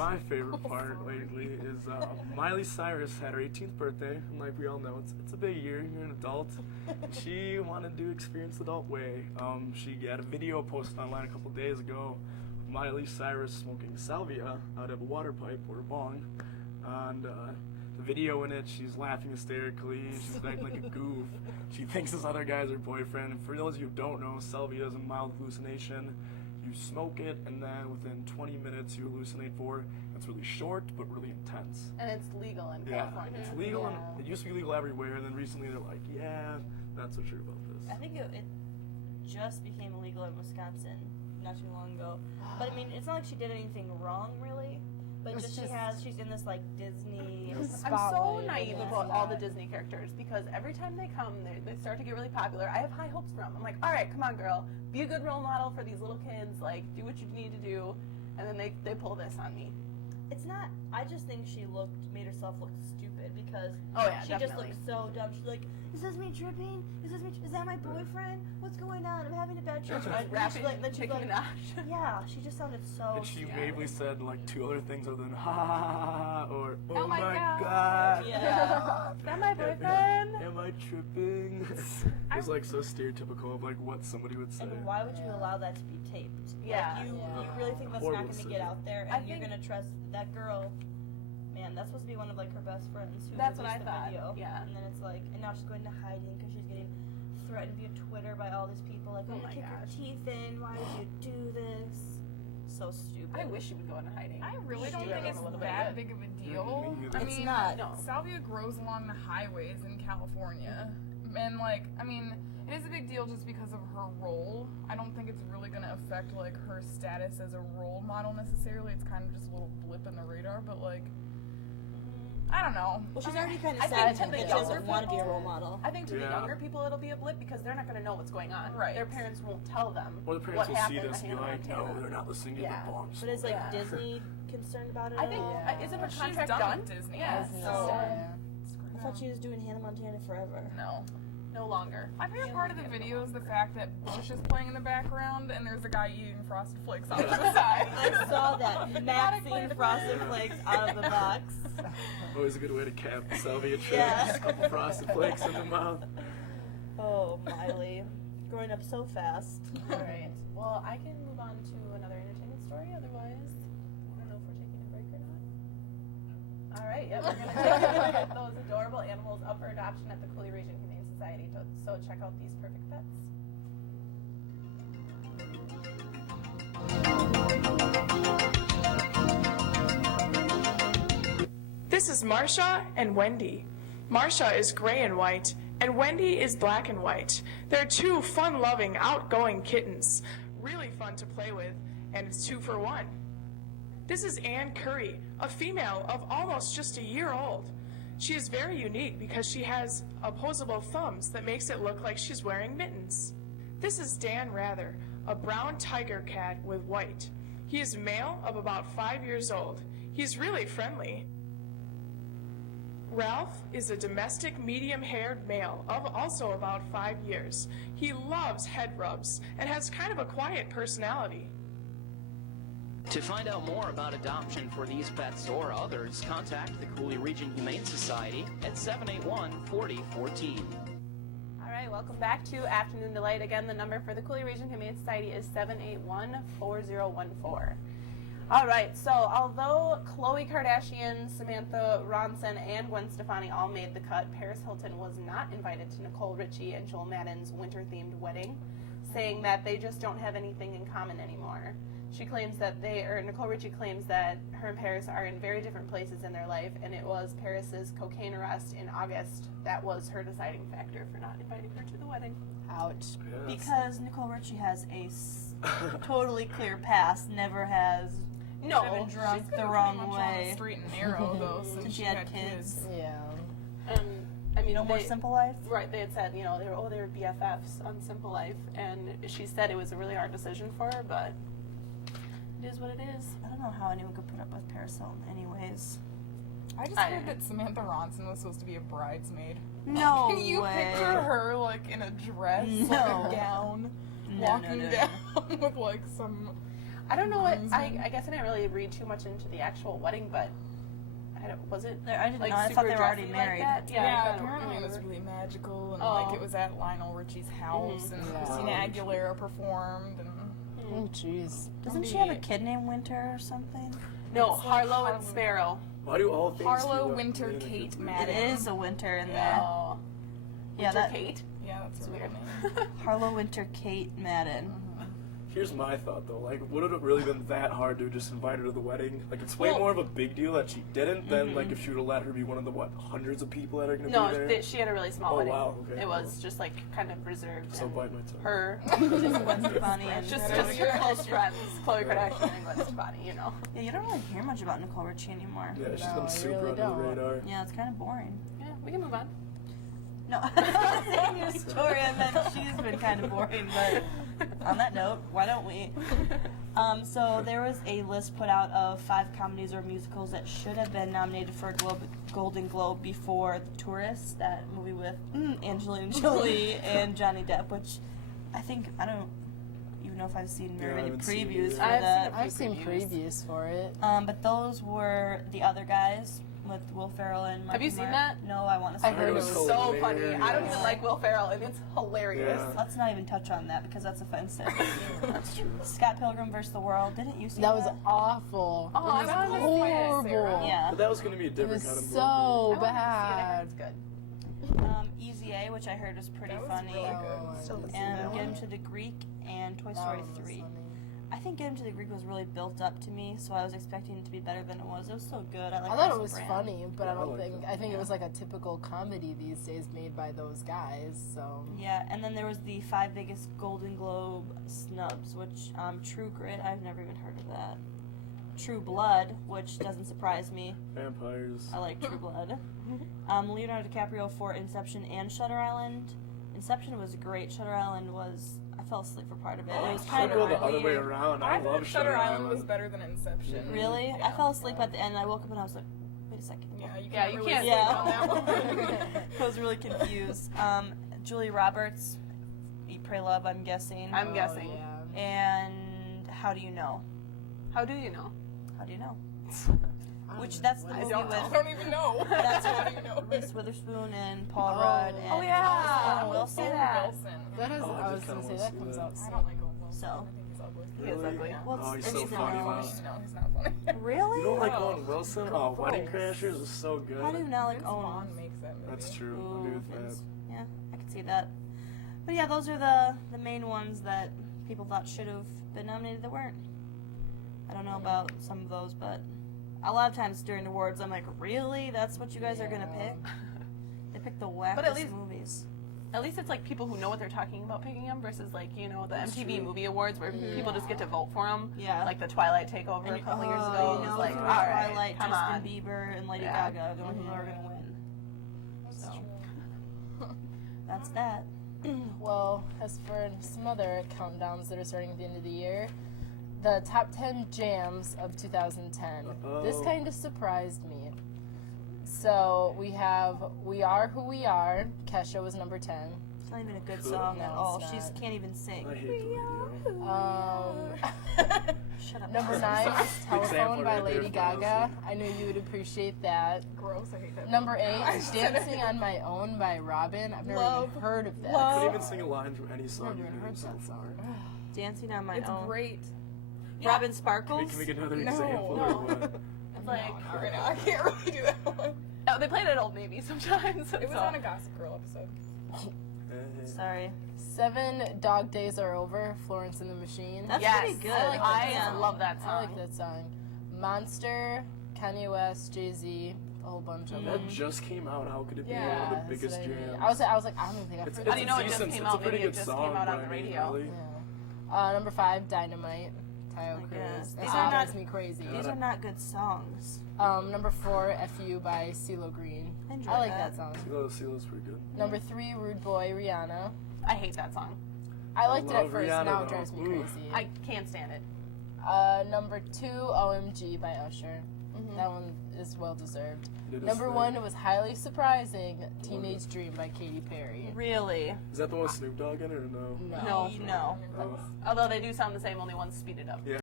My favorite part lately is Miley Cyrus had her 18th birthday, and like we all know, it's a big year. You're an adult. She wanted to experience the adult way. She had a video posted online a couple days ago of Miley Cyrus smoking salvia out of a water pipe or a bong, and the video in it, she's laughing hysterically. She's acting like a goof. She thinks this other guy's her boyfriend. And for those of you who don't know, salvia is a mild hallucination. You smoke it, and then within 20 minutes you hallucinate for. It's really short, but really intense. And it's legal in California. Yeah, it's legal. And it used to be legal everywhere, and then recently they're like, yeah, not so sure about this. I think it just became illegal in Wisconsin not too long ago. But I mean, it's not like she did anything wrong, really. But she's in this like Disney. I'm so naive about all the Disney characters because every time they come, they start to get really popular. I have high hopes for them. I'm like, all right, come on, girl, be a good role model for these little kids. Like, do what you need to do, and then they pull this on me. It's not. I just think she made herself look stupid because she definitely. just looked so dumb. She's like, is this me tripping? Is that my boyfriend? What's going on? I'm having a bad trip. Yeah, she just sounded so. And she vaguely said like two other things other than ha ha ha ha ha or oh my god. Yeah. Is that my boyfriend? Am I tripping? It was like so stereotypical of like what somebody would say. And why would you allow that to be taped? Yeah. Like, you really think that's Horrible not going to get out there, and you're going to trust that girl? Man, that's supposed to be one of like her best friends. That's what I the thought. Video. Yeah. And then it's like, and now she's going to hiding because she's getting threatened via Twitter by all these people. Like, I'm gonna kick your teeth in. Why would you do this? So stupid. I wish she would go into hiding. I really don't think it's that big of a deal. I mean, it's not. Salvia grows along the highways in California, and like, I mean, it is a big deal just because of her role. I don't think it's really going to affect like her status as a role model necessarily. It's kind of just a little blip in the radar, but like, I don't know. Well, she's already kind of I sad think that to she doesn't want to be a role model. I think to the younger people it'll be a blip because they're not going to know what's going on. Right. Their parents won't tell them. Or the parents will see happened this and be like, no, they're not listening to the bombs. But is like Disney concerned about it? I think isn't her contract done with Disney? Yes. So, I thought she was doing Hannah Montana forever. No longer. My favorite part of the video is the fact that Bush is playing in the background and there's a guy eating Frosted Flakes off to the side. I saw that. Maxine Frosted Flakes out of the box. Always a good way to cap the salvia trip. Yeah. Just a couple Frosted Flakes in the mouth. Oh, Miley. Growing up so fast. Alright. Well, I can move on to another entertainment story. Otherwise, I don't know if we're taking a break or not. Alright, yeah, we're going to take a look at those adorable animals up for adoption at the Cooley Region Humane Society. So check out these perfect pets. This is Marsha and Wendy. Marsha is gray and white, and Wendy is black and white. They're two fun-loving, outgoing kittens. Really fun to play with, and it's 2 for 1. This is Ann Curry, a female of almost just a year old. She is very unique because she has opposable thumbs that makes it look like she's wearing mittens. This is Dan Rather, a brown tiger cat with white. He is male of about 5 years old. He's really friendly. Ralph is a domestic medium-haired male of also about 5 years. He loves head rubs and has kind of a quiet personality. To find out more about adoption for these pets or others, contact the Cooley Region Humane Society at 781-4014. All right, welcome back to Afternoon Delight. Again, the number for the Cooley Region Humane Society is 781-4014. All right, so although Khloe Kardashian, Samantha Ronson, and Gwen Stefani all made the cut, Paris Hilton was not invited to Nicole Richie and Joel Madden's winter-themed wedding, saying that they just don't have anything in common anymore. She claims that Nicole Richie claims that her and Paris are in very different places in their life, and it was Paris's cocaine arrest in August that was her deciding factor for not inviting her to the wedding. Ouch. Yes. Because Nicole Richie has a totally clear past, never has been drunk the wrong On way. the straight and narrow though, since She had kids. Yeah. And I mean, No more Simple Life? Right, they had said, they were BFFs on Simple Life, and she said it was a really hard decision for her, but it is what it is. I don't know how anyone could put up with Paris Hilton anyways. I just heard that Samantha Ronson was supposed to be a bridesmaid. No Can you way. picture her like in a dress, like No. a gown, No, walking no. down with like some I don't know what. I guess I didn't really read too much into the actual wedding, but was it? I didn't like, know. I super thought they were already dressy married. Like that? Yeah, I don't apparently it was remember. really magical, and Oh. like it was at Lionel Richie's house, and Christina Aguilera performed, and Oh, jeez. Doesn't she have a kid named Winter or something? No, It's like Harlow and Sparrow. Why do all things Harlow, feel like Winter, really Kate, good? Madden. It is a Winter in there. Oh. Yeah, Winter that Kate. yeah, that's her Weird. real name. Harlow, Winter, Kate, Madden. Here's my thought though, like, would it have really been that hard to just invite her to the wedding? Like, it's way more of a big deal that she didn't than like if she would have let her be one of the hundreds of people that are gonna No, be there. she had a really small Oh, wedding. wow, okay. It was just like kind of reserved. So and bite my tongue. her, Gwen Stefani and just her close friends, Khloe Kardashian and Gwen Stefani. You know. Yeah, you don't really hear much about Nicole Richie anymore. Yeah, she's No, been I super really under the don't. radar. Yeah, it's kind of boring. Yeah, we can move on. No, saying your story, I meant she's been kind of boring, but on that note, why don't we? So there was a list put out of 5 comedies or musicals that should have been nominated for a Golden Globe before The Tourist, that movie with Angelina Jolie and Johnny Depp, which I don't even know if I've seen very Yeah, I many haven't seen it previews either. for I've that. seen I've seen previews for it. But those were The Other Guys with Will Ferrell and Have you Michael seen Mar- that? No, I want to see I heard it it was was So funny. hilarious. I don't even like Will Ferrell, and it's hilarious. Yeah. Let's not even touch on that because that's offensive. That's true. Scott Pilgrim vs. the World. Didn't you see That was awful. Oh, it was that was horrible. Yeah. But that was gonna be a It different was kind of movie. so I wanted to see it. I bad. heard it's good. Easy A, which I heard was pretty That was funny. really Oh, Still I listening And to Get that Him one. to the Greek and Toy That Story one was 3. funny. I think Get Him to the Greek was really built up to me, so I was expecting it to be better than it was. It was still good. I I thought Russell it was Brand. funny, but Yeah, I don't I liked think. it. I think it was like a typical comedy these days made by those guys. So Yeah, and then there was the 5 biggest Golden Globe snubs, which True Grit, I've never even heard of that. True Blood, which doesn't surprise me. Vampires. I like True Blood. Leonardo DiCaprio for Inception and Shutter Island. Inception was great. Shutter Island was... I fell asleep for part of it. It was Should kind go of the other way weird. around. I I love thought Shutter Island was better than Inception. Really? Yeah. I fell asleep at the end. I woke up and I was like, wait a second. Yeah, you Yeah, can't you really can't sleep sleep on that one. I was really confused. Julia Roberts, Eat, Pray, Love, I'm guessing. I'm guessing. Yeah. And How Do You Know? How do you know? How Do You Know? I Which don't that's know. the What movie is I with don't even know. That's How do you know? Reese Witherspoon and Paul Oh. Rudd and Oh, yeah. Owen Wilson. Yeah. Wilson. That is. Oh, I I was just gonna kinda say wanna that see comes that. out I soon. don't like Owen Wilson. So. I think he's ugly. He is ugly. Well, Oh, he's and so he's funny, not man. Owen. No, he's not funny. Really? You don't like Oh. Owen Wilson? Oh, Wedding Crashers was so good. How do you not like Vince Owen Vaughn Wilson? makes that movie. That's true. I Ooh, agree with Vince. that. Yeah, I can see that. But yeah, those are the main ones that people thought should have been nominated that weren't. I don't know about some of those, but a lot of times during awards, I'm like, really? That's what you guys are gonna pick? They pick the wackiest least- movies. At least it's like people who know what they're talking about picking them versus like, you know, the MTV Movie Awards where people just get to vote for them. Yeah. Like the Twilight takeover a couple years ago. You It know, was like, for all right, Twilight, come Justin on. Bieber and Lady Yeah. Gaga, the ones who are gonna win. That's So. true. That's that. Well, as for some other countdowns that are starting at the end of the year, the top 10 jams of 2010. This Uh-oh. kind of surprised me. So we have "We Are Who We Are." Kesha was number 10. It's not even a good Cool. song at No, all. it's She not. can't even sing. I hate the radio. Shut up. Number 9 was "Telephone" Example by right there Lady for Gaga. I knew you would appreciate that. Gross. I hate that. Number movie. 8 is "Dancing on My Own" by Robin. I've never Love. even heard of that. I couldn't even sing a line from any song Never you've even heard named so that far. song. Dancing on My It's Own. great. Robin Can Sparkles. we get another No, example no. or what? It's like, Not right now. I can't really do that one. oh, they played it at Old Navy sometimes. It was so. on a Gossip Girl episode. Hey. Sorry. 7 "Dog Days Are Over," Florence and the Machine. That's Yes, pretty good. I like that I song. love that song. I like that song. "Monster," Kanye West, Jay-Z, a whole bunch of them. That just came out. How could it be Yeah, one of the that's biggest what I mean. jams? I was like, I don't even think I've It's, heard it's How do you know it just decent. came It's out? a pretty Maybe it good just song, came out on but the I mean, radio. really. Yeah. Number 5, "Dynamite," Tayo my Cruz. goodness. That These song are drives not- me crazy. These are not good songs. Number 4, "FU" by CeeLo Green. I enjoy I like that. that song. Sila's pretty good. Number 3, "Rude Boy," Rihanna. I hate that song. I liked it at love first, Rihanna, now it though. drives me Ooh. crazy. I can't stand it. Number 2, "OMG" by Usher. That one is well deserved. Did his Number thing. 1 was highly surprising, "Teenage Dream" by Katy Perry. Really? Is that the one with Snoop Dogg in it or no? No. No. Oh. Although they do sound the same, only one's speeded up. Yeah.